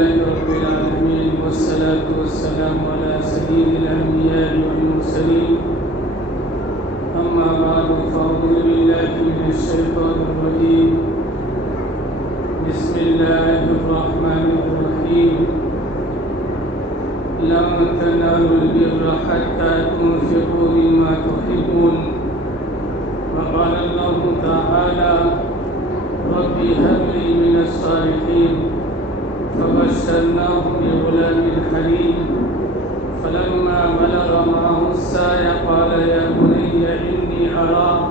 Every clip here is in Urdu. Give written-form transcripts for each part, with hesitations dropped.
رب العالمين والصلاة والسلام على سيد الأنبياء والمرسلين أما بعد فأعوذ بالله من الشيطان الرجيم بسم الله الرحمن الرحيم لن تنالوا البر حتى تنفقوا مما تحبون وقال الله تعالى رب هب لي من الصالحين فبشرناه بغلام حليم فلما بلغ معه السعي قال يا بني إني أرى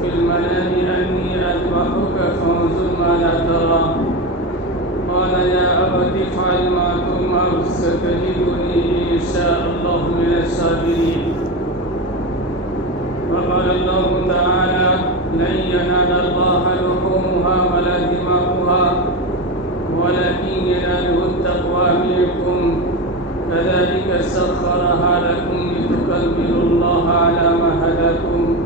في المنام أني أذبحك فانظر ماذا ترى قال يا أبت افعل ما تؤمر ستجدني إن شاء الله من الصابرين وقال الله تعالى لن ينال الله لحومها ولا دماؤها ولكن يناله التقوى منكم كذلك سخرها لكم لتكبروا الله على ما هداكم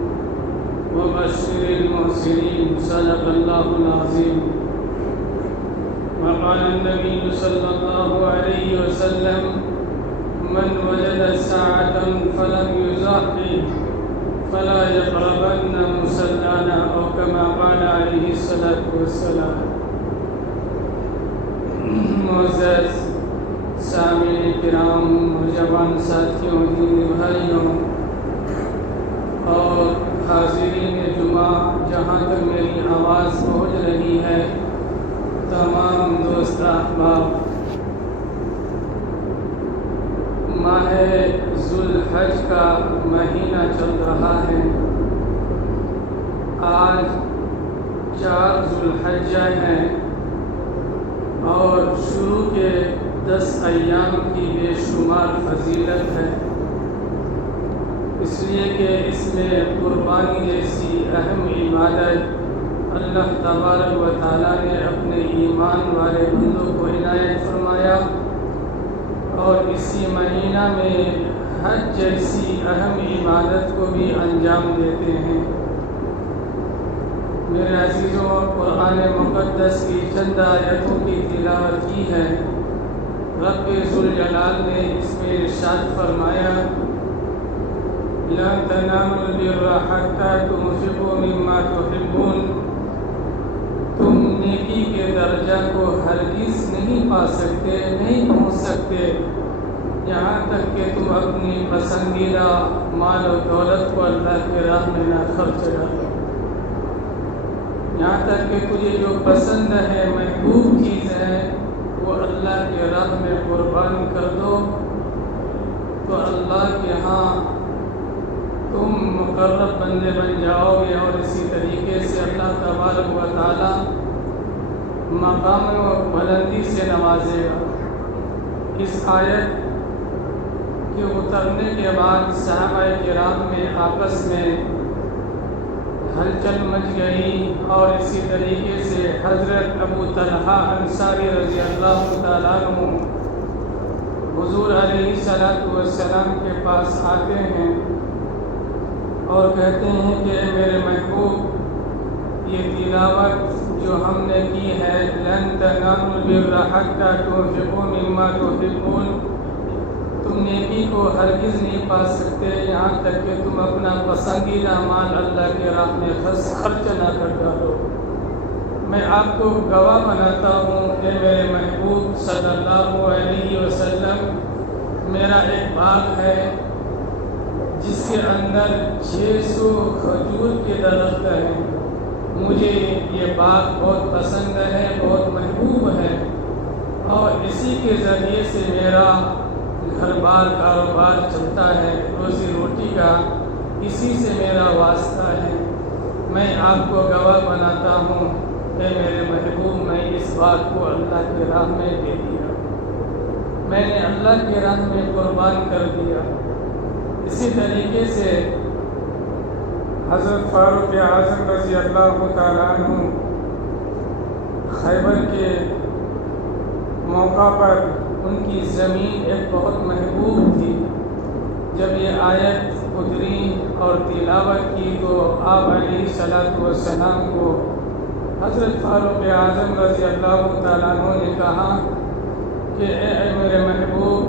وبشر المحسنين صدق الله العظيم وقال النبي صلى الله عليه وسلم من وجد ساعة فلم يزحف فلا يقربن مصلانا أو كما قال عليه الصلاة والسلام. معزز سامعین کرام، نوجوان ساتھیوں، دینی بھائیوں اور حاضرین جمعہ، جہاں تک میری آواز پہنچ رہی ہے، تمام دوست احباب، ماہ ذوالحج کا مہینہ چل رہا ہے۔ آج 4 ذوالحجہ ہیں اور شروع کے 10 ایام کی بے شمار فضیلت ہے، اس لیے کہ اس میں قربانی جیسی اہم عبادت اللہ تبارک و تعالیٰ نے اپنے ایمان والے بندوں کو عنایت فرمایا، اور اسی مہینہ میں حج جیسی اہم عبادت کو بھی انجام دیتے ہیں۔ میرے عزیزوں، قرآن مقدس کی چند آیتوں کی تلاوت کی ہے۔ رب ذوالجلال نے اس میں ارشاد فرمایا لَن تَنَالُوا الْبِرَّ حَتَّى تُنْفِقُوا مِمَّا تُحِبُّونَ، تم نیکی کے درجہ کو ہرگز نہیں پا سکتے، نہیں پہنچ سکتے یہاں تک کہ تم اپنی پسندیدہ مال و دولت کو اللہ کے راہ میں نہ خرچ کرو، یہاں تک کہ تجھے جو پسند ہے، محبوب چیز ہے، وہ اللہ کے راہ میں قربان کر دو، تو اللہ کے ہاں تم مقرب بندے بن جاؤ گے، اور اسی طریقے سے اللہ تبارک و تعالی مقام و بلندی سے نوازے گا۔ اس آیت کے اترنے کے بعد صحابہ کرام میں آپس میں ہلچل مچ گئی، اور اسی طریقے سے حضرت ابو طلحہ انصاری رضی اللہ تعالیٰ عنہ حضور علیہ السلام کے پاس آتے ہیں اور کہتے ہیں کہ میرے محبوب، یہ تلاوت جو ہم نے کی ہے لن تنالوا البر حتى تنفقوا مما تحبون، تم نیکی کو ہرگز نہیں پا سکتے یہاں تک کہ تم اپنا پسندیدہ مال اللہ کے راہ میں خرچ نہ کر ڈالو۔ میں آپ کو گواہ بناتا ہوں کہ میرے محبوب صلی اللہ علیہ وسلم، میرا ایک باغ ہے جس کے اندر 600 کھجور کے درخت ہیں، مجھے یہ باغ بہت پسند ہے، بہت محبوب ہے، اور اسی کے ذریعے سے میرا گھر بار کاروبار چلتا ہے، روزی روٹی کا اسی سے میرا واسطہ ہے۔ میں آپ کو گواہ بناتا ہوں کہ میرے محبوب، میں اس بات کو اللہ کے راہ میں دے دیا، میں نے اللہ کے راہ میں قربان کر دیا۔ اسی طریقے سے حضرت فاروق اعظم رضی اللہ تعالیٰ عنہ خیبر کے موقع پر ان کی زمین ایک بہت محبوب تھی۔ جب یہ آیت اتری اور تلاوت کی تو آپ علیہ السلام کو حضرت فاروق اعظم رضی اللہ تعالیٰ عنہ نے کہا کہ اے میرے محبوب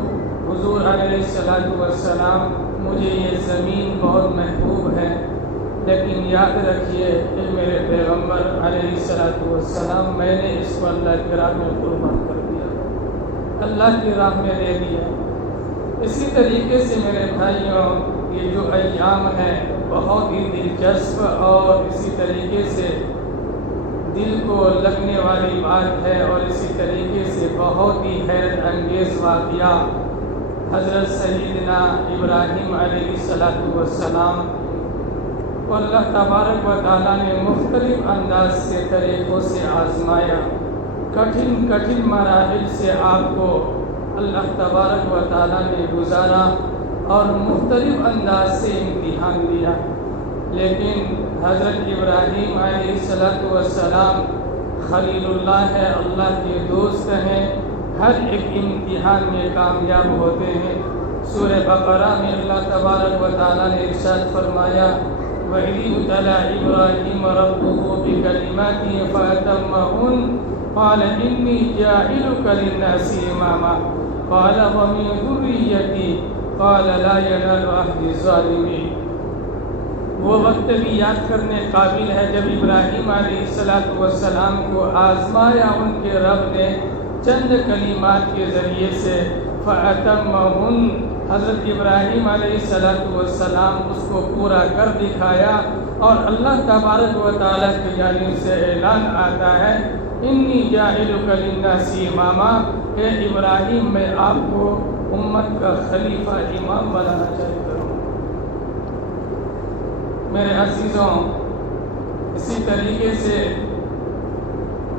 حضور علیہ السلام، مجھے یہ زمین بہت محبوب ہے، لیکن یاد رکھیے اے میرے پیغمبر علیہ السلام، میں نے اس کو اللہ کی راہ میں قربان کر دیا، اللہ کی راہ میں دے دیا۔ اسی طریقے سے میرے بھائیوں، یہ جو ایام ہے بہت ہی دلچسپ اور اسی طریقے سے دل کو لگنے والی بات ہے، اور اسی طریقے سے بہت ہی حیرت انگیز واقعہ حضرت سیدنا ابراہیم علیہ السلام کو اللہ تبارک و تعالیٰ نے مختلف انداز سے طریقوں سے آزمایا، کٹھن مراحل سے آپ کو اللہ تبارک و تعالیٰ نے گزارا اور مختلف انداز سے امتحان دیا، لیکن حضرت ابراہیم علیہ السلام خلیل اللہ ہے، اللہ کے دوست ہیں، ہر ایک امتحان میں کامیاب ہوتے ہیں۔ سورہ بقرہ میں اللہ تبارک و تعالیٰ نے ارشاد فرمایا وَإِذِ ابْتَلَىٰ إِبْرَاهِيمَ رَبُّهُ بِكَلِمَاتٍ فَأَتَمَّهُنَّ قَالَ إِنِّي جَاعِلُكَ لِلنَّاسِ إِمَامًا قَالَ وَمِن ذُرِّيَّتِي قَالَ لَا يَنَالُ عَهْدِي الظَّالِمِينَ۔ وہ وقت بھی یاد کرنے قابل ہے جب ابراہیم علیہ السلام کو آزمایا ان کے رب نے چند کلمات کے ذریعے سے، فَأَتَمَّهُنَّ، حضرت ابراہیم علیہ السلام اس کو پورا کر دکھایا، اور اللہ تبارک و تعالیٰ کی جانب سے اعلان آتا ہے انی جاعلک للناس اماما، اے ابراہیم میں آپ کو امت کا خلیفہ امام بنانا چاہتا ہوں۔ میرے عزیزوں، اسی طریقے سے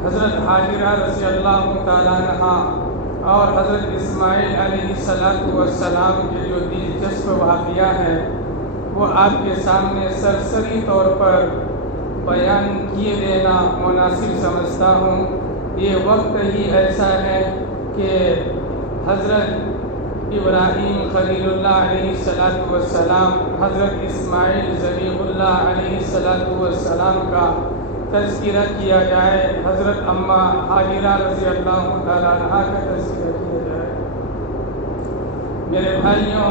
حضرت حاجرہ رضی اللہ تعالیٰ عنہا اور حضرت اسماعیل علیہ السلام کے جو دلچسپ واقعہ ہیں وہ آپ کے سامنے سرسری طور پر بیان کیے دینا مناسب سمجھتا ہوں۔ یہ وقت ہی ایسا ہے کہ حضرت ابراہیم خلیل اللہ علیہ السلام، حضرت اسماعیل ذبیح اللہ علیہ السلام کا تذکرہ کیا جائے، حضرت اماں حاجرہ رضی اللہ تعالیٰ عنہا کا تذکرہ کیا جائے۔ میرے بھائیوں،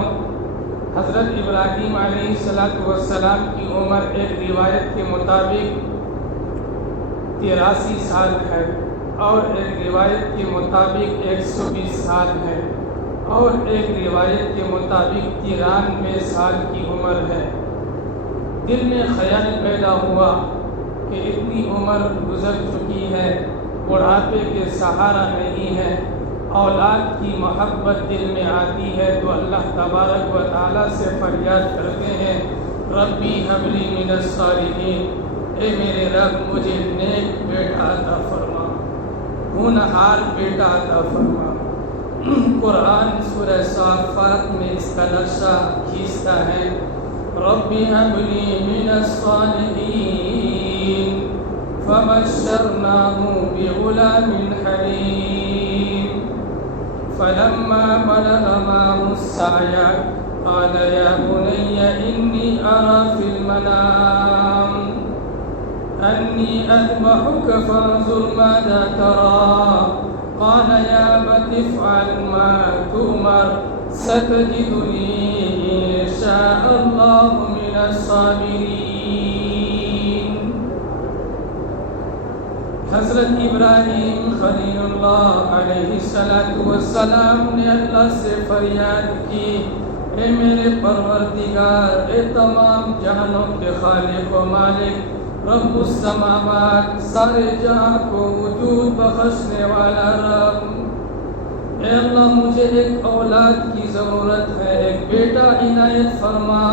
حضرت ابراہیم علیہ السلام کی عمر ایک روایت کے مطابق 83 سال ہے، اور ایک روایت کے مطابق 120 سال ہے، اور ایک روایت کے مطابق 93 سال کی عمر ہے۔ دل میں خیال پیدا ہوا کہ اتنی عمر گزر چکی ہے، بڑھاپے کے سہارا نہیں ہے، اولاد کی محبت دل میں آتی ہے تو اللہ تبارک و تعالیٰ سے فریاد کرتے ہیں ربی ہب لی من الصالحین، اے میرے رب مجھے نیک بیٹا عطا فرما، ہونہار بیٹا عطا فرما۔ قرآن سورہ صافات میں اس کا نقشہ کھینچتا ہے ربی ہب لی من الصالحین فبشرناہ بغلام حلیم فلما بلغ معه السعي قال يا بني إني أرى في المنام أني أذبحك فانظر ماذا ترى قال يا أبت افعل ما تؤمر ستجدني إن شاء الله من الصابرين۔ حضرت ابراہیم خلیل اللہ علیہ السلام نے اللہ سے فریاد کی اے میرے پروردگار، اے تمام جہانوں کے خالق و مالک، رب السماوات، سارے جہاں کو وجود بخشنے والا رب، اے اللہ مجھے ایک اولاد کی ضرورت ہے، ایک بیٹا عنایت فرما۔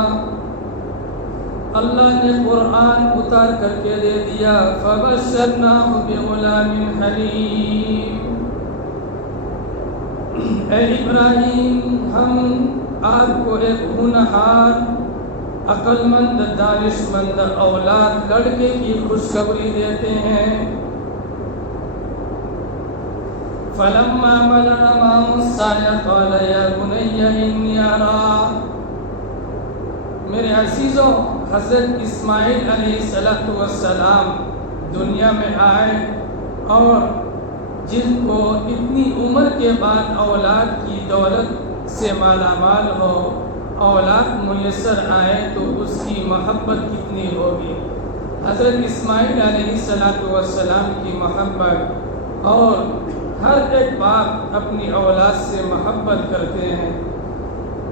اللہ نے قرآن اتار کر کے دے دیا فبشرناہ بغلام حلیم، اے ابراہیم ہم آپ کو ایک ہونہار، عقل مند، دانش مند اولاد، لڑکے کی خوشخبری دیتے ہیں۔ فلما بلغ معه السعي قال يا بني إني أرى، میرے عزیزوں، حضرت اسماعیل علیہ السلام دنیا میں آئے اور جن کو اتنی عمر کے بعد اولاد کی دولت سے مالا مال ہو، اولاد میسر آئے تو اس کی محبت کتنی ہوگی۔ حضرت اسماعیل علیہ السلام کی محبت، اور ہر ایک باپ اپنی اولاد سے محبت کرتے ہیں۔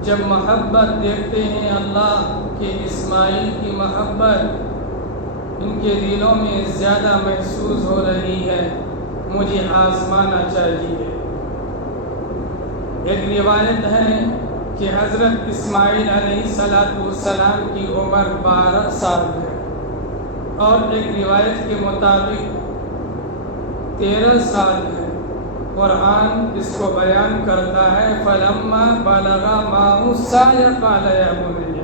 جب محبت دیکھتے ہیں اللہ کے اسماعیل کی محبت ان کے دلوں میں زیادہ محسوس ہو رہی ہے، مجھے آزمانا چاہیے۔ ایک روایت ہے کہ حضرت اسماعیل علیہ السلام کی عمر 12 سال ہے، اور ایک روایت کے مطابق 13 سال ہے۔ قرآن اس کو بیان کرتا ہے فَلَمَّا بَلَغَ مَعَهُ السَّعْيَ قَالَ يَا بُنَيَّ،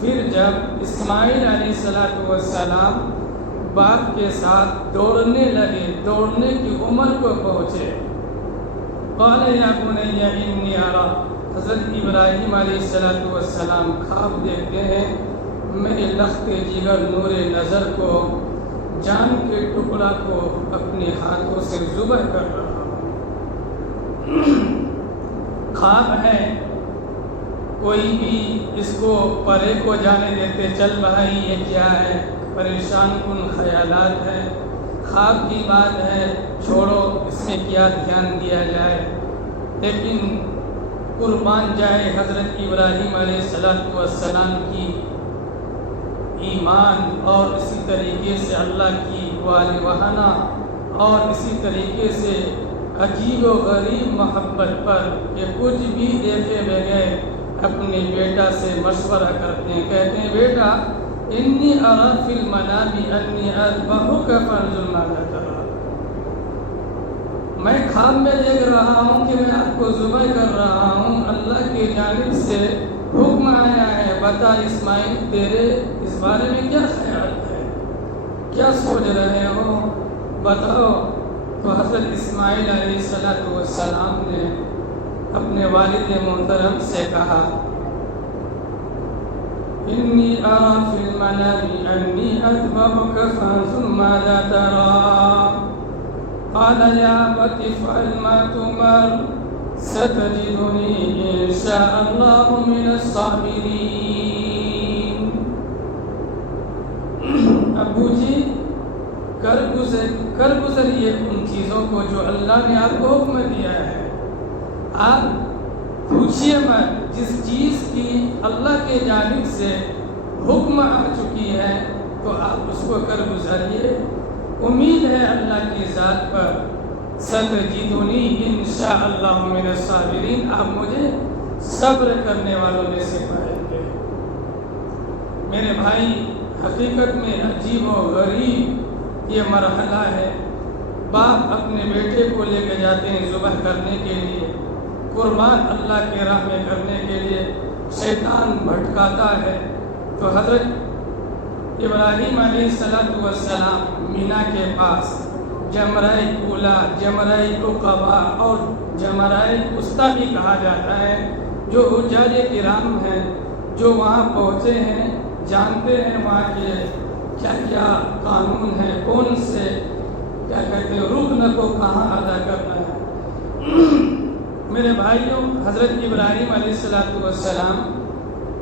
پھر جب اسماعیل علیہ السلام باپ کے ساتھ دوڑنے لگے، دوڑنے کی عمر کو پہنچے، قَالَ يَا بُنَيَّ إِنِّي أَرَىٰ، حضرت ابراہیم علیہ السلام خواب دیکھتے ہیں، میں لخت جگر نور نظر کو، جان کے ٹکڑا کو اپنے ہاتھوں سے ذبح کر رہا ہوں۔ خواب ہے، کوئی بھی اس کو پرے کو جانے دیتے، چل بھائی یہ کیا ہے، پریشان کن خیالات ہیں، خواب کی بات ہے، چھوڑو اس میں کیا دھیان دیا جائے۔ لیکن قربان جائے حضرت ابراہیم علیہ السلام کی ایمان، اور اسی طریقے سے اللہ کی والہانہ اور اسی طریقے سے عجیب و غریب محبت پر کہ کچھ بھی دیکھے بغیر اپنے بیٹا سے مشورہ کرتے ہیں، کہتے ہیں بیٹا انی ارا فی المنام انی اذبحک فانظر ماذا ترى، میں خواب میں دیکھ رہا ہوں کہ میں آپ کو ذبح کر رہا ہوں، اللہ کی جانب سے حکم آیا ہے، بتا اسماعیل تیرے اس بارے میں کیا خیال ہے، کیا سوچ رہے ہو، بتاؤ۔ تو حضرت اسماعیل علیہ السلام نے اپنے والد محترم سے کہا انی ارا فی المنام انی اذبحک فانظر ماذا ترى قال یا ابت افعل ما تؤمر ستجدنی ان شاء اللہ من الصابرین۔ ابو جی کر گزریے ان چیزوں کو جو اللہ نے آپ کو حکم دیا ہے، آپ پوچھیے مت، جس چیز کی اللہ کے جانب سے حکم آ چکی ہے تو آپ اس کو کر گزریے، امید ہے اللہ کی ذات پر، ستجدنی ان شاء اللہ من الصابرین، آپ مجھے صبر کرنے والوں میں سے پائیں گے۔ میرے بھائی، حقیقت میں عجیب و غریب یہ مرحلہ ہے، باپ اپنے بیٹے کو لے کے جاتے ہیں ذبح کرنے کے لیے، قربان اللہ کے راہ میں کرنے کے لیے، شیطان بھٹکاتا ہے، تو حضرت ابراہیم علیہ السلام مینا کے پاس جمرہ اولا، جمرہ عقبہ اور جمرہ وسطیٰ بھی کہا جاتا ہے، جو حجاج کرام ہیں جو وہاں پہنچے ہیں جانتے ہیں وہاں کے کیا کیا قانون ہے، کون سے کیا کہتے ہیں رکن کو کہاں ادا کرنا ہے۔ میرے بھائیوں، حضرت ابراہیم علیہ السلام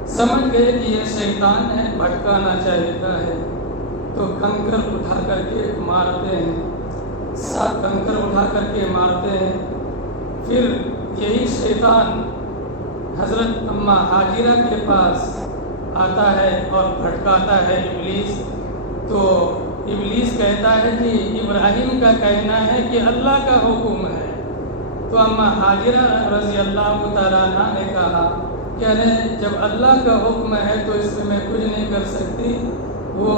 سمجھ گئے کہ یہ شیطان ہے، بھٹکانا چاہتا ہے، تو کنکر اٹھا کر کے مارتے ہیں، 7 کنکر اٹھا کر کے مارتے ہیں۔ پھر یہی شیطان حضرت اماں ہاجرہ کے پاس آتا ہے اور بھٹکاتا ہے ابلیس، تو ابلیس کہتا ہے کہ ابراہیم کا کہنا ہے کہ اللہ کا حکم ہے، تو اماں ہاجرہ رضی اللہ تعالیٰ عنہ نے کہا کہ جب اللہ کا حکم ہے تو اس میں میں کچھ نہیں کر سکتی، وہ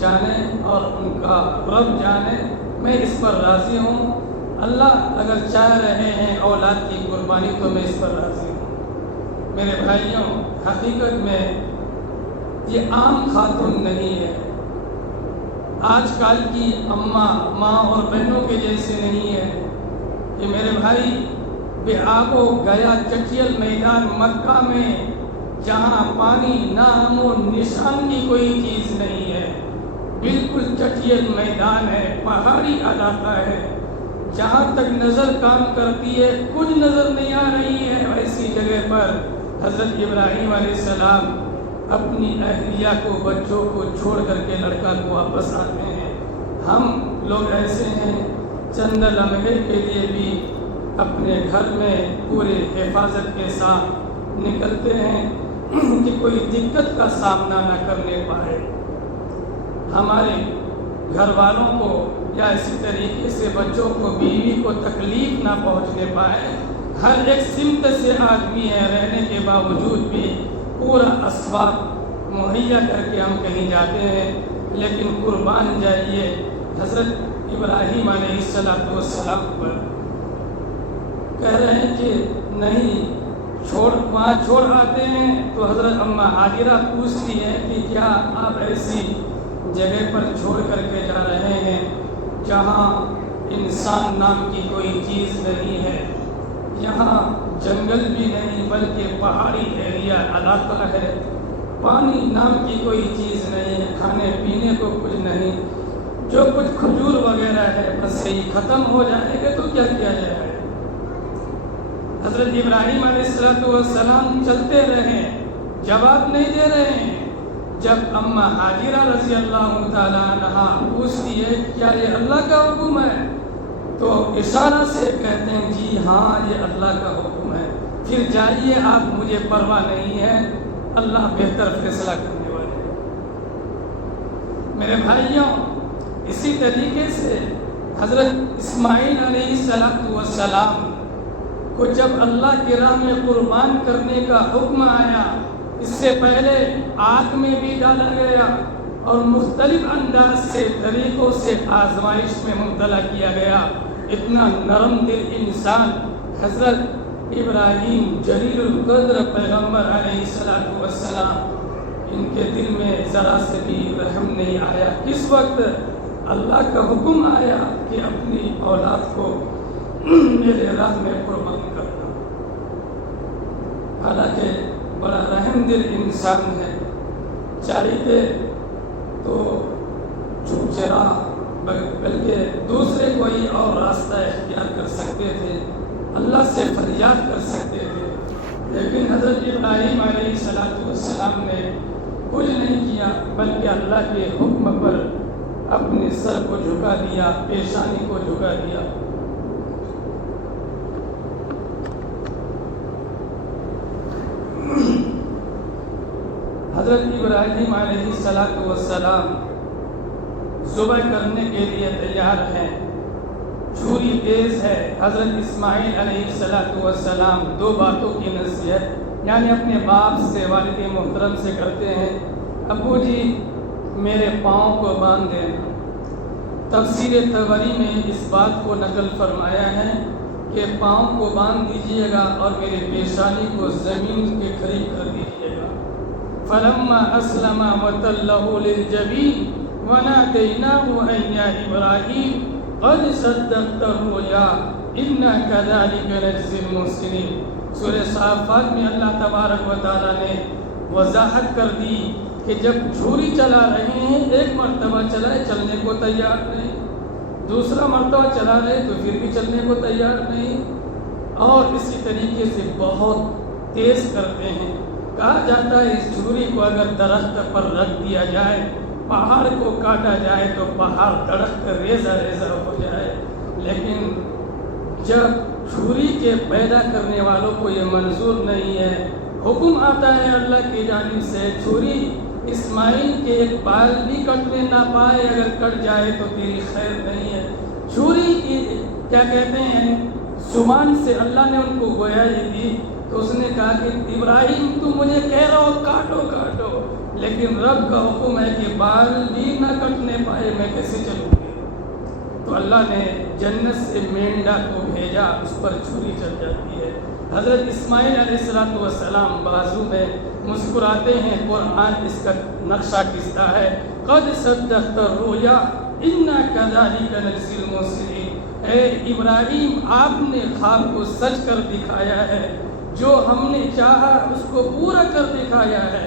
جانے اور ان کا رب جانے، میں اس پر راضی ہوں، اللہ اگر چاہ رہے ہیں اولاد کی قربانی تو میں اس پر راضی ہوں۔ میرے بھائیوں، حقیقت میں یہ عام خاتون نہیں ہے، آج کل کی ماں اور بہنوں کے جیسے نہیں ہے کہ میرے بھائی بے آب و گیا چٹیل میدان مکہ میں جہاں پانی نام و نشان کی کوئی چیز نہیں ہے، بالکل چٹیل میدان ہے، پہاڑی علاقہ ہے، جہاں تک نظر کام کرتی ہے کچھ نظر نہیں آ رہی ہے، ایسی جگہ پر حضرت ابراہیم علیہ السلام اپنی اہلیہ کو، بچوں کو چھوڑ کر کے لڑکا کو واپس آتے ہیں۔ ہم لوگ ایسے ہیں، چند لمحے کے لیے بھی اپنے گھر میں پورے حفاظت کے ساتھ نکلتے ہیں کہ کوئی دقت کا سامنا نہ کرنے پائے، ہمارے گھر والوں کو یا اسی طریقے سے بچوں کو، بیوی کو تکلیف نہ پہنچنے پائے۔ ہر ایک سمت سے آدمی ہے، رہنے کے باوجود بھی پورا اسباب مہیا کر کے ہم کہیں جاتے ہیں، لیکن قربان جائیے حضرت ابراہیم علیہ السلام پر کہہ رہے ہیں کہ نہیں وہاں چھوڑ آتے ہیں، تو حضرت اماں ہاجرہ پوچھتی ہے کہ کیا آپ ایسی جگہ پر چھوڑ کر کے جا رہے ہیں جہاں انسان نام کی کوئی چیز نہیں ہے، یہاں جنگل بھی نہیں بلکہ پہاڑی ایریا علاقہ ہے، پانی نام کی کوئی چیز نہیں ہے، کھانے پینے کو کچھ نہیں، جو کچھ کھجور وغیرہ ہے بس یہی ختم ہو جائے گا تو کیا کیا جائے گا۔ حضرت ابراہیم علیہ السلام چلتے رہے، جواب نہیں دے رہے ہیں۔ جب اماں ہاجرہ رضی اللہ تعالیٰ عنہا پوچھتی ہے کیا یہ اللہ کا حکم ہے، تو اشارہ سے کہتے ہیں جی ہاں یہ اللہ کا حکم ہے، پھر جائیے آپ، مجھے پرواہ نہیں ہے، اللہ بہتر فیصلہ کرنے والے ہیں۔ میرے بھائیوں، اسی طریقے سے حضرت اسماعیل علیہ السلام کو جب اللہ کی راہ میں قربان کرنے کا حکم آیا، اس سے پہلے آگ میں بھی ڈالا گیا اور مختلف انداز سے، طریقوں سے آزمائش میں مبتلا کیا گیا۔ اتنا نرم دل انسان حضرت ابراہیم جلیل القدر پیغمبر علیہ السلام، ان کے دل میں ذرا سے بھی رحم نہیں آیا۔ کس وقت اللہ کا حکم آیا کہ اپنی اولاد کو میرے راہ میں قربان کرنا، حالانکہ بڑا رحم دل انسان ہے، چاہیے تو چوچرا بلکہ دوسرے کوئی اور راستہ اختیار کر سکتے تھے، اللہ سے فریاد کر سکتے تھے، لیکن حضرت ابراہیم علیہ السلام نے کچھ نہیں کیا، بلکہ اللہ کے حکم پر اپنے سر کو جھکا دیا، پیشانی کو جھکا دیا۔ حضرت ابراہیم علیہ السلام ذبح کرنے کے لیے تیار ہیں، چھری تیز ہے۔ حضرت اسماعیل علیہ السلام دو باتوں کی نصیحت یعنی اپنے باپ سے، والد محترم سے کرتے ہیں، ابو جی میرے پاؤں کو باندھ دینا۔ تفسیر طبری میں اس بات کو نقل فرمایا ہے کہ پاؤں کو باندھ دیجئے گا اور میرے پیشانی کو زمین کے قریب کر دیجئے گا۔ فلما اسلم وتلہ للجبین ونادیناہ ان یا ابراہیم قد صدقت الرؤیا انا کذلک نجزی المحسنین۔ سورہ صافات میں اللہ تبارک و تعالیٰ نے وضاحت کر دی کہ جب چھری چلا رہے ہیں، ایک مرتبہ چلائے چلنے کو تیار نہیں، دوسرا مرتبہ چلا رہے تو پھر بھی چلنے کو تیار نہیں، اور اسی طریقے سے بہت تیز کرتے ہیں۔ کہا جاتا ہے اس چھری کو اگر درخت پر رکھ دیا جائے، پہاڑ کو کاٹا جائے تو پہاڑ درخت ریزہ ریزہ ہو جائے، لیکن جب چھری کے پیدا کرنے والوں کو یہ منظور نہیں ہے، حکم آتا ہے اللہ کی جانب سے، چھری اسماعیل کے ایک بال بھی کٹنے نہ پائے، اگر کٹ جائے تو تیری خیر نہیں ہے۔ چھری کی کیا کہتے ہیں، زبان سے اللہ نے ان کو گویائی دی، تو اس نے کہا کہ ابراہیم تم مجھے کہہ رہا ہو کاٹو کاٹو، لیکن رب کا حکم ہے کہ بال بھی نہ کٹنے پائے، میں کیسے چلوں گی؟ تو اللہ نے جنت سے مینڈا کو بھیجا، اس پر چھری چل جاتی ہے۔ حضرت اسماعیل علیہ السلام بازو میں مسکراتے ہیں، قرآن اس کا نقشہ کھینچتا ہے، قد صدقت الرؤیا انا کذلک نجزی المحسنین۔ اے ابراہیم آپ نے خواب کو سچ کر دکھایا ہے، جو ہم نے چاہا اس کو پورا کر دکھایا ہے،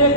1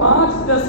5-10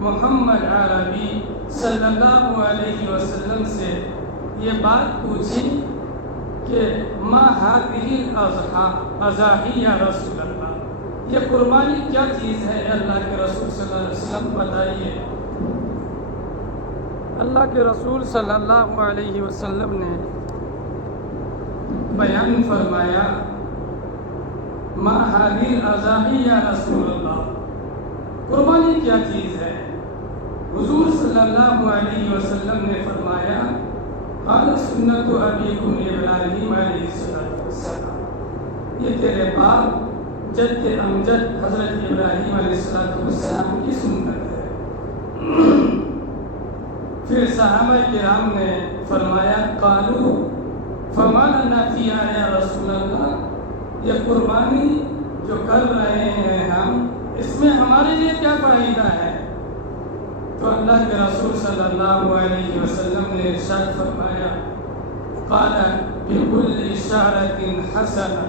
محمد عربی صلی اللہ علیہ وسلم سے یہ بات پوچھی کہ ما هذه الاضحی یا رسول اللہ، یہ قربانی کیا چیز ہے اللہ کے رسول صلی اللہ علیہ وسلم بتائیے۔ اللہ کے رسول صلی اللہ علیہ وسلم نے بیان فرمایا ما هذه الاضحی یا رسول اللہ، قربانی کیا چیز ہے؟ حضور صلی اللہ علیہ وسلم نے فرمایا قال سنت ابیکم ابراہیم علیہ السلام، یہ تیرے باپ جد امجد حضرت ابراہیم علیہ السلام کی سنت ہے۔ پھر صحابہ کرام نے فرمایا قالوا فما لنا فیہا یا رسول اللہ، یہ قربانی جو کر رہے ہیں ہم، اس میں ہمارے لیے کیا فائدہ ہے؟ تو اللہ کے رسول صلی اللہ علیہ وسلم نے ارشاد فرمایا قال بكل شعرة حسنہ،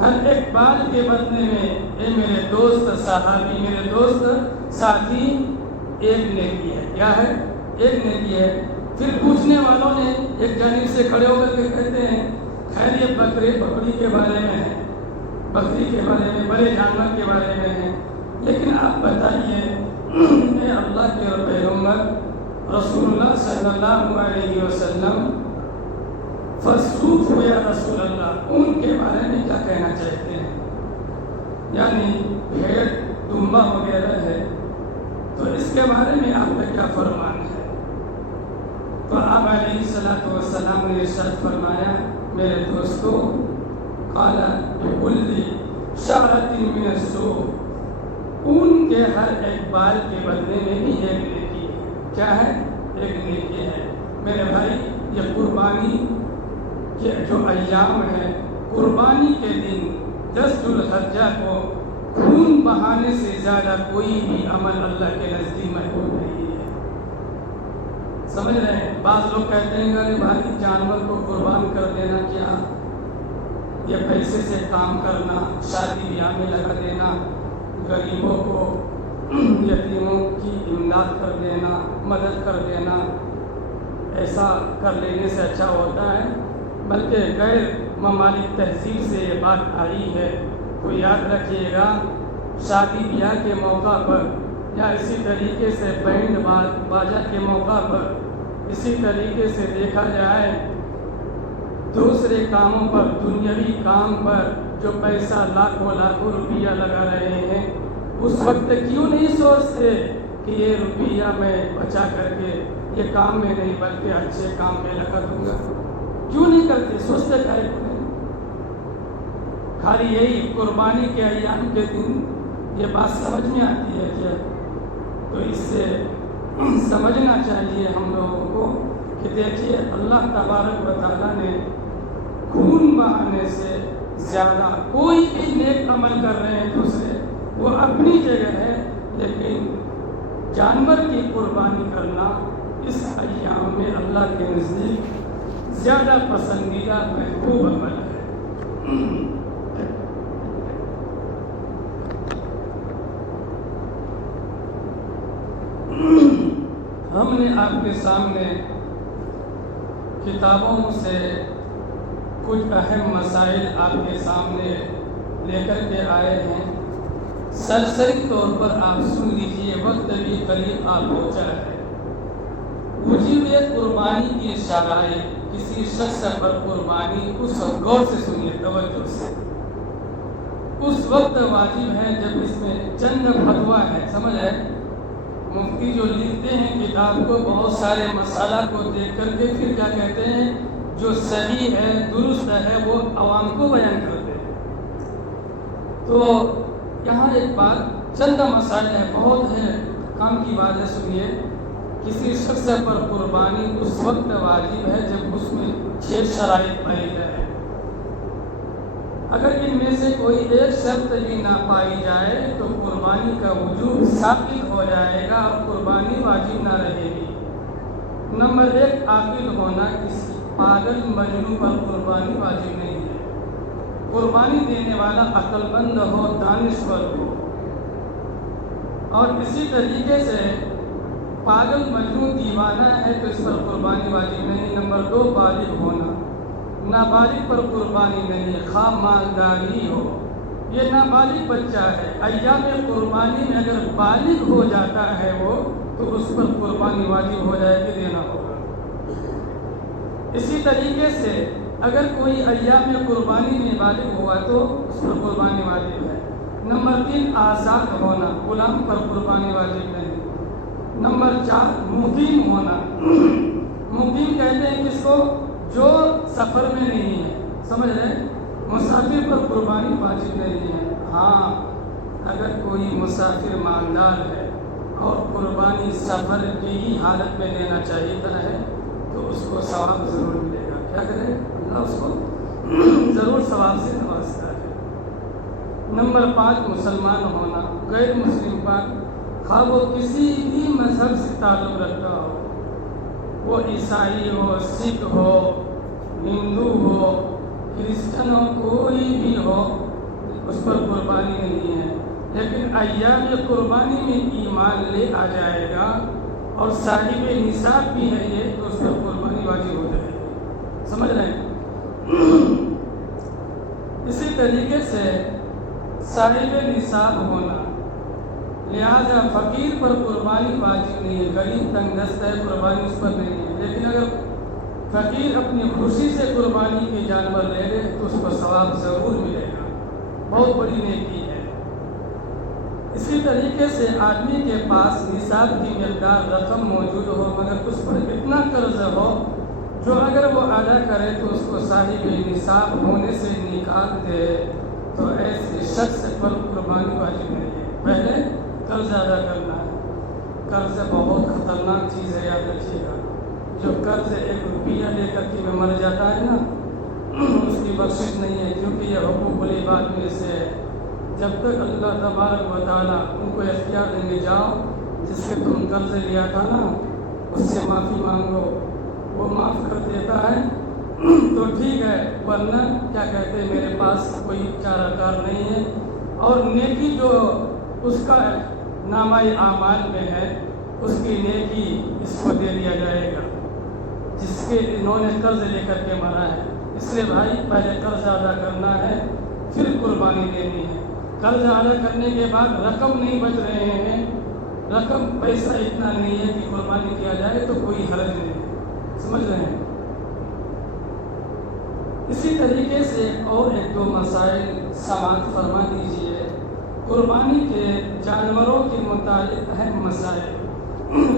ہر ایک بال کے بدلے میں اے میرے دوست صحابی، میرے دوست ساتھی، ایک نیکی ہے۔ کیا ہے؟ ایک نیکی ہے۔ پھر پوچھنے والوں نے ایک جانب سے کھڑے ہو کر کے کہتے ہیں خیر یہ بکری کے بارے میں ہے، بکری کے بارے میں، بڑے جانور کے بارے میں ہے، لیکن آپ بتائیے اے اللہ کے پیغمبر رسول اللہ صلی اللہ علیہ وسلم، فصوف یا رسول اللہ، ان کے بارے میں کیا کہنا چاہتے ہیں؟ یعنی بھیڑ دمبا وغیرہ ہے، تو اس کے بارے میں آپ کا کیا فرمان ہے؟ تو آپ علیہ السلام نے ارشاد فرمایا میرے دوستو قال بكل شعرة من السوء، ان کے ہر ایک بال کے بدلے میں بھی ایک نیکی ہے۔ کیا ہے؟ ایک نیکی ہے۔ میرے بھائی یہ قربانی کے جو ایام ہے، قربانی کے دن 10 ذو الحجہ کو خون بہانے سے زیادہ کوئی بھی عمل اللہ کے نزدیک محبوب نہیں ہے۔ سمجھ رہے ہیں؟ بعض لوگ کہتے ہیں ارے بھائی جانور کو قربان کر دینا کیا، یہ پیسے سے کام کرنا، شادی بیاہ میں لگا دینا، غریبوں کو یتیموں کی امداد کر دینا، مدد کر دینا، ایسا کر لینے سے اچھا ہوتا ہے۔ بلکہ غیر ممالک تہذیب سے یہ بات آئی ہے، تو یاد رکھیے گا شادی بیاہ کے موقع پر یا اسی طریقے سے بینڈ باجا کے موقع پر، اسی طریقے سے دیکھا جائے دوسرے کاموں پر، دنیاوی کام پر جو پیسہ لاکھوں روپیہ لگا رہے ہیں، اس وقت کیوں نہیں سوچتے کہ یہ روپیہ میں بچا کر کے یہ کام میں نہیں بلکہ اچھے کام میں لگا دوں گا؟ کیوں نہیں کرتے؟ سوچتے کہے نہیں؟ خالی یہی قربانی کے ایام کے دن یہ بات سمجھ میں آتی ہے کیا؟ تو اس سے سمجھنا چاہیے ہم لوگوں کو کہ دیکھیے اللہ تبارک و تعالیٰ نے خون بہانے سے زیادہ کوئی بھی نیک عمل کر رہے ہیں دوسرے، وہ اپنی جگہ ہے، لیکن جانور کی قربانی کرنا اس ایام میں اللہ کے نزدیک زیادہ پسندیدہ محبوب عمل ہے۔ ہم نے آپ کے سامنے کتابوں سے کچھ اہم مسائل آپ کے سامنے لے کر کے آئے ہیں، سرسری طور پر آپ سن لیجئے، وقت بھی قریب آپ پہنچا ہے۔ وجوب قربانی کی شرائط، کسی شخص پر قربانی، اس غور سے سنیے، توجہ سے، اس وقت واجب ہے جب اس میں چند فتویٰ ہے، سمجھ ہے؟ مفتی جو لکھتے ہیں کتاب کو بہت سارے مسئلہ کو دیکھ کر کے پھر کیا کہتے ہیں جو صحیح ہے، درست ہے، وہ عوام کو بیان کرتے ہیں۔ تو یہاں ایک بات، چند مسائل ہے، بہت ہے، کام کی بات ہے، سنیے۔ کسی شخص پر قربانی اس وقت واجب ہے جب اس میں 6 شرائط پائی جائے۔ اگر ان میں سے کوئی ایک شرط بھی نہ پائی جائے تو قربانی کا وجوب ثابت ہو جائے گا اور قربانی واجب نہ رہے گی۔ نمبر 1، عاقل ہونا، کسی پاگل مجنون پر قربانی واجب نہیں ہے۔ قربانی دینے والا عقل مند ہو، دانشور ہو، اور اسی طریقے سے پاگل مجنون دیوانہ ہے تو اس پر قربانی واجب نہیں۔ نمبر 2 بالغ ہونا، نابالغ پر قربانی نہیں، خواہ مالداری ہو۔ یہ نابالغ بچہ ہے، ایام قربانی میں اگر بالغ ہو جاتا ہے وہ تو اس پر قربانی واجب ہو جائے گی، دینا ہوگا۔ اسی طریقے سے اگر کوئی ایام قربانی میں بالغ ہوا تو اس پر قربانی واجب ہے۔ نمبر 3 آزاد ہونا، غلام پر قربانی واجب نہیں۔ نمبر 4 مقیم ہونا، مقیم کہتے ہیں کس کو؟ جو سفر میں نہیں ہے، سمجھ رہے؟ مسافر پر قربانی واجب نہیں ہے۔ ہاں اگر کوئی مسافر مالدار ہے اور قربانی سفر کی ہی حالت میں لینا چاہیے ہے تو اس کو ثواب ضرور ملے گا۔ کیا کرے؟ اللہ اس کو ضرور ثواب سے نوازتا ہے۔ نمبر 5 مسلمان ہونا، غیر مسلم پر خواہ وہ کسی بھی مذہب سے تعلق رکھتا ہو، وہ عیسائی ہو، سکھ ہو، ہندو ہو، کرسچن ہو، کوئی بھی ہو، اس پر قربانی نہیں ہے۔ لیکن ایام قربانی میں ایمان لے آ جائے گا اور صاحب نصاب بھی ہے یہ تو اس پر قربانی واجب ہو جائے گی، سمجھ رہے ہیں؟ اسی طریقے سے صاحب نصاب ہونا، لہذا فقیر پر قربانی واجب نہیں ہے، غریب تنگ دست ہے قربانی اس پر نہیں ہے۔ لیکن اگر فقیر اپنی خوشی سے قربانی کے جانور لے لے تو اس کو ثواب ضرور ملے گا، بہت بڑی نیکی ہے۔ اسی طریقے سے آدمی کے پاس نصاب کی مقدار رقم موجود ہو مگر اس پر اتنا قرض ہو جو اگر وہ ادا کرے تو اس کو صاحب نصاب ہونے سے نکال دے تو ایسے شخص پر قربانی واجب نہیں ہے۔ پہلے قرض ادا کرنا ہے۔ قرض بہت خطرناک چیز ہے، یاد رکھیے گا۔ جو قرض 1 روپیہ لے کر کے مر جاتا ہے نا اس کی بخشش نہیں ہے، کیونکہ یہ حقوق العباد میں سے ہے۔ جب تک اللہ تبارک و تعالیٰ ان کو اختیار دیں گے، جاؤ جس سے تم قرض لیا تھا نا اس سے معافی مانگو، وہ معاف کر دیتا ہے تو ٹھیک ہے، ورنہ کیا کہتے ہیں میرے پاس کوئی چارہ کار نہیں ہے۔ اور نیکی جو اس کا نامہ اعمال میں ہے اس کی نیکی اس کو دے دیا جائے گا جس کے انہوں نے قرض لے کر کے مرا ہے۔ اس لیے بھائی پہلے قرض ادا کرنا ہے پھر قربانی دینی ہے۔ قرض ادا کرنے کے بعد رقم نہیں بچ رہے ہیں، رقم پیسہ اتنا نہیں ہے کہ قربانی کیا جائے تو کوئی حرج نہیں ہے، سمجھ رہے ہیں؟ اسی طریقے سے اور 1-2 مسائل سماعت فرما دیجیے۔ قربانی کے جانوروں کے متعلق اہم مسائل۔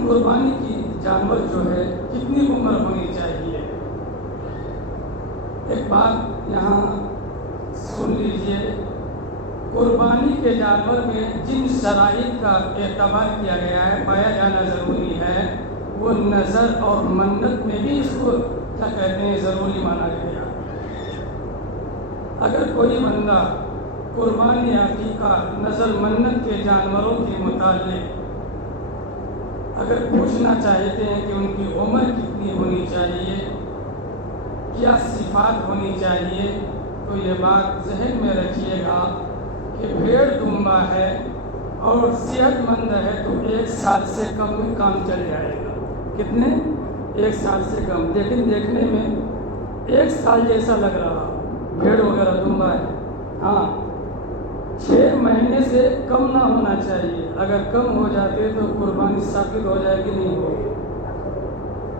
قربانی کی جانور جو ہے کتنی عمر ہونی چاہیے؟ ایک بات یہاں سن لیجیے، قربانی کے جانور میں جن شرائط کا اعتبار کیا گیا ہے، پایا جانا ضروری ہے، وہ نظر اور منت میں بھی اس کو کیا کہتے ہیں ضروری مانا گیا۔ اگر کوئی بندہ قربانی عقیقہ نظر منت کے جانوروں کے متعلق اگر پوچھنا چاہتے ہیں کہ ان کی عمر کتنی ہونی چاہیے، کیا صفات ہونی چاہیے، تو یہ بات ذہن میں رکھیے گا کہ بھیڑ دمبا ہے اور صحت مند ہے تو 1 سال سے کم میں کام چل جائے گا۔ کتنے؟ 1 سال سے کم، لیکن دیکھنے میں 1 سال جیسا لگ رہا بھیڑ وغیرہ دمبا ہے۔ ہاں 6 مہینے سے کم نہ ہونا چاہیے، اگر کم ہو جاتے تو قربانی ثابت ہو جائے گی، نہیں ہوگی۔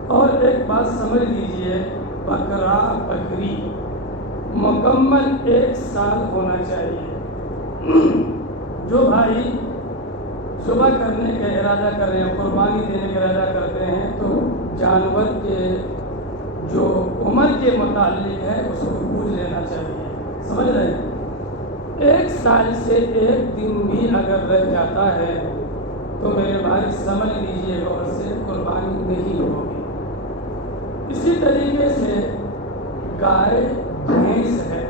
اور ایک بات سمجھ لیجئے، بکرا بکری مکمل 1 سال ہونا چاہیے۔ جو بھائی صبح کرنے کا ارادہ کر رہے ہیں، قربانی دینے کا ارادہ کرتے ہیں تو جانور کے جو عمر کے متعلق ہے اس کو پوچھ لینا چاہیے، سمجھ رہے ہیں؟ 1 سال سے 1 دن بھی اگر رہ جاتا ہے تو میرے بھائی سمجھ لیجیے غور سے قربانی نہیں ہوگی۔ اسی طریقے سے گائے بھینس ہے،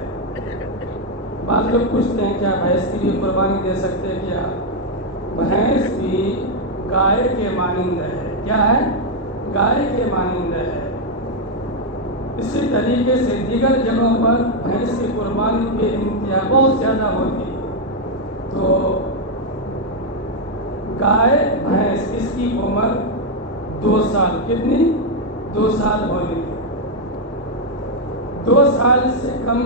بعض لوگ پوچھتے ہیں کیا بھینس کی بھی قربانی دے سکتے ہیں؟ کیا بھینس بھی گائے کے مانند ہے؟ کیا ہے؟ گائے کے مانند ہے۔ اسی طریقے سے دیگر جگہوں پر بھینس کی قربانی بے انتہا بہت زیادہ ہوتی، تو گائے بھینس اس کی عمر 2 سال، کتنی؟ 2 سال ہونی ہے۔ 2 سال سے کم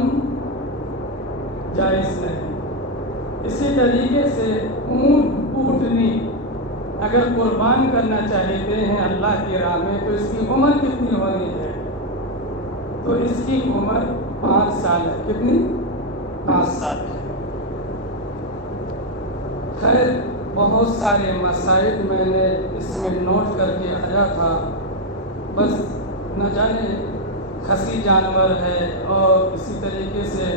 جائز نہیں۔ اسی طریقے سے اونٹنی اگر قربان کرنا چاہتے ہیں اللہ کی راہ میں تو اس کی عمر کتنی ہونی ہے؟ تو اس کی عمر 5 سال ہے۔ کتنی؟ 5 سال ہے۔ خیر بہت سارے مسائل میں نے اس میں نوٹ کر کے آیا تھا، بس نہ جانے خصی جانور ہے اور اسی طریقے سے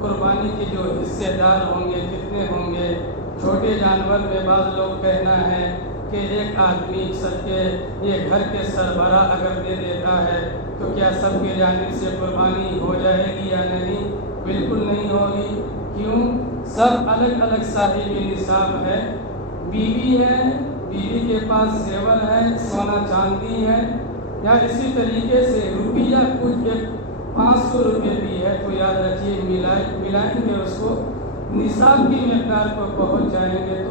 قربانی کے جو حصے دار ہوں گے کتنے ہوں گے۔ چھوٹے جانور میں بعض لوگ کہنا ہے کہ ایک آدمی سب کے یہ گھر کے سربراہ اگر دے دیتا ہے تو کیا سب کے جانب سے قربانی ہو جائے گی یا نہیں؟ بالکل نہیں ہوگی۔ کیوں؟ سب الگ الگ صاحب نصاب ہے۔ بیوی ہے، بیوی کے پاس زیور ہے، سونا چاندی ہے، یا اسی طریقے سے روپیہ کچھ 500 روپے بھی ہے تو یاد رکھیے ملائیں گے اس کو نصاب کی مقدار پر پہنچ جائیں گے